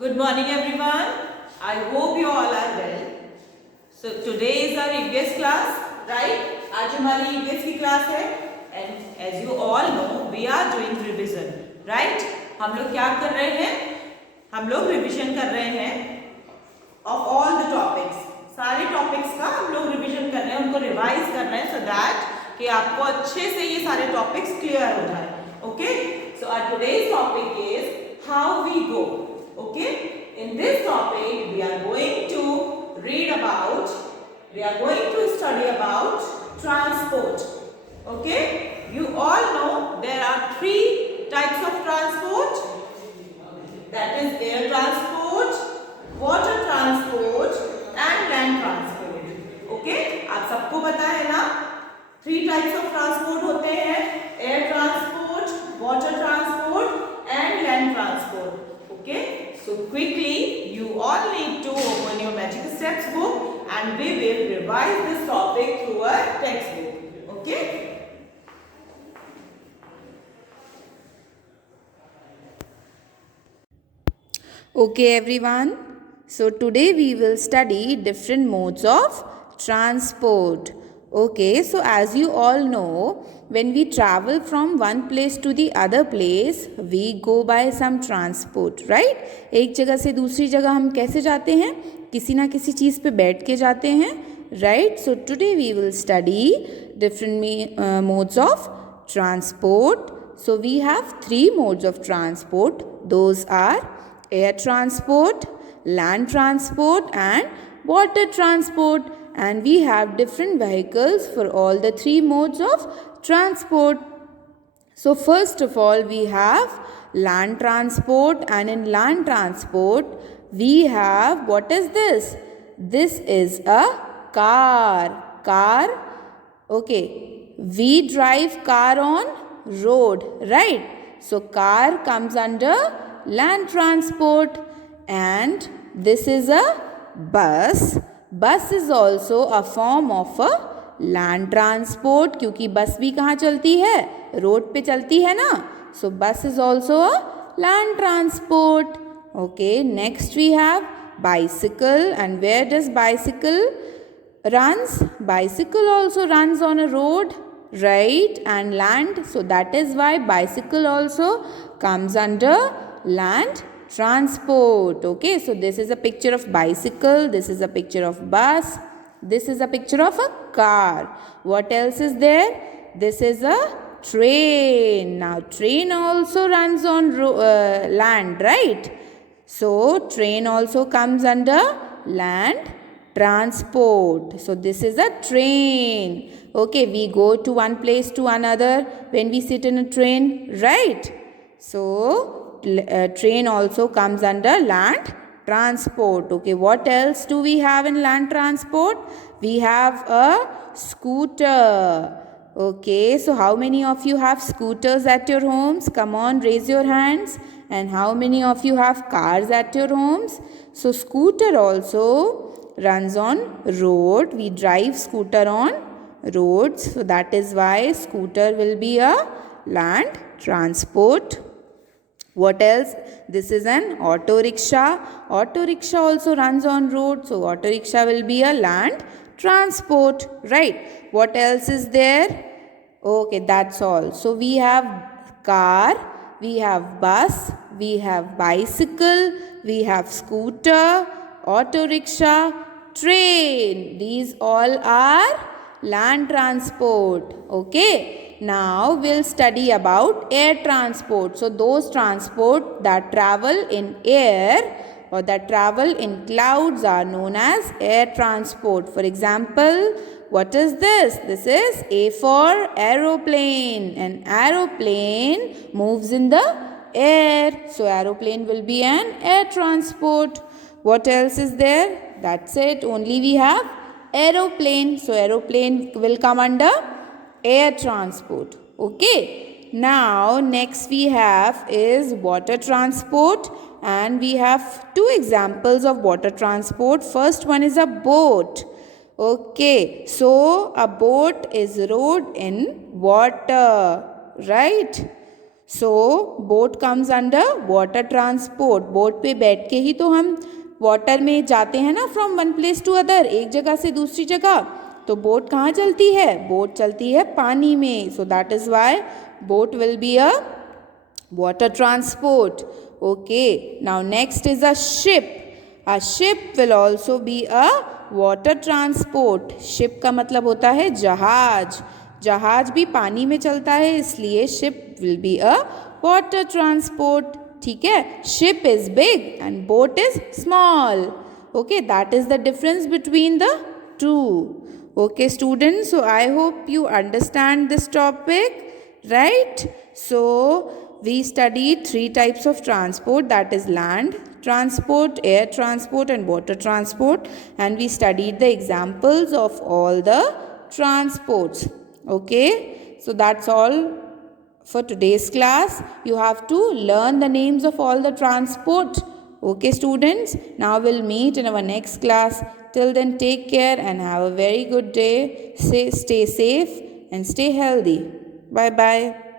Good morning everyone. I hope you all are well. So today is our EVS class, right? आज हमारी EVS की class है and as you all know we are doing revision, right? हम लोग क्या कर रहे हैं? हम लोग रिविजन कर रहे हैं of all the topics. सारे टॉपिक्स का हम लोग रिविजन कर रहे हैं, उनको रिवाइज कर रहे हैं so that कि आपको अच्छे से ये सारे टॉपिक्स क्लियर हो जाए. Okay? So our today's topic is how we go. Okay, in this topic we are going to study about transport. Okay, you all know there are three types of transport, that is air transport, water transport and land transport. Okay, आप सबको पता है ना, three types of transport होते हैं, air transport, water transport and land transport. Okay, so quickly you all need to open your Magic Steps book and we will revise this topic through a textbook. Okay. Okay everyone, so today we will study different modes of transport. Okay, so as you all know, when we travel from one place to the other place, we go by some transport, right? एक जगह से दूसरी जगह हम कैसे जाते हैं? किसी ना किसी चीज़ पे बैठ के जाते हैं, right? So today we will study different modes of transport. So we have three modes of transport. Those are air transport, land transport and water transport, and we have different vehicles for all the three modes of transport. So first of all we have land transport, and in land transport we have, what is this? This is a car. Okay, we drive car on road, right? So car comes under land transport. And this is a bus. Bus is also a form of a land transport, क्योंकि बस भी कहाँ चलती है? Road पे चलती है ना. So bus is also a land transport. Okay, next we have bicycle. And where does bicycle runs? Bicycle also runs on a road, right, and land. So that is why bicycle also comes under land transport. Okay, so this is a picture of bicycle, this is a picture of bus, this is a picture of a car. What else is there? This is a train. Now train also runs on land, right? So train also comes under land transport. So this is a train. Okay, we go to one place to another when we sit in a train, right? So train also comes under land transport. Okay, what else do we have in land transport? We have a scooter. Okay, so how many of you have scooters at your homes? Come on, raise your hands. And how many of you have cars at your homes? So scooter also runs on road. We drive scooter on roads. So that is why scooter will be a land transport. What else? This is an auto rickshaw. Auto rickshaw also runs on road. So auto rickshaw will be a land transport, right? What else is there? Okay, that's all. So we have car, we have bus, we have bicycle, we have scooter, auto rickshaw, train. These all are land transport. Okay. Now we'll study about air transport. So those transport that travel in air or that travel in clouds are known as air transport. For example, what is this? This is A for aeroplane. An aeroplane moves in the air. So aeroplane will be an air transport. What else is there? That's it. Only we have aeroplane. So aeroplane will come under air transport. Okay, now next we have is water transport, and we have two examples of water transport. First one is a boat. Okay, so a boat is rowed in water, right? So boat comes under water transport. Boat पे बैठ के ही तो हम water में जाते हैं ना, from one place to other, एक जगह से दूसरी जगह. तो बोट कहाँ चलती है? बोट चलती है पानी में. So that is why boat will be a water transport. Okay, now next is a ship. A ship will also be a water transport. Ship का मतलब होता है जहाज. जहाज भी पानी में चलता है, इसलिए ship will be a water transport. ठीक है? Ship is big and boat is small. Okay, that is the difference between the two. Okay, students, so I hope you understand this topic, right? So we studied 3 types of transport, that is land transport, air transport and water transport, and we studied the examples of all the transports. Okay, so that's all for today's class. You have to learn the names of all the transport. Okay students, now we'll meet in our next class. Till then, take care and have a very good day. Stay safe and stay healthy. Bye bye.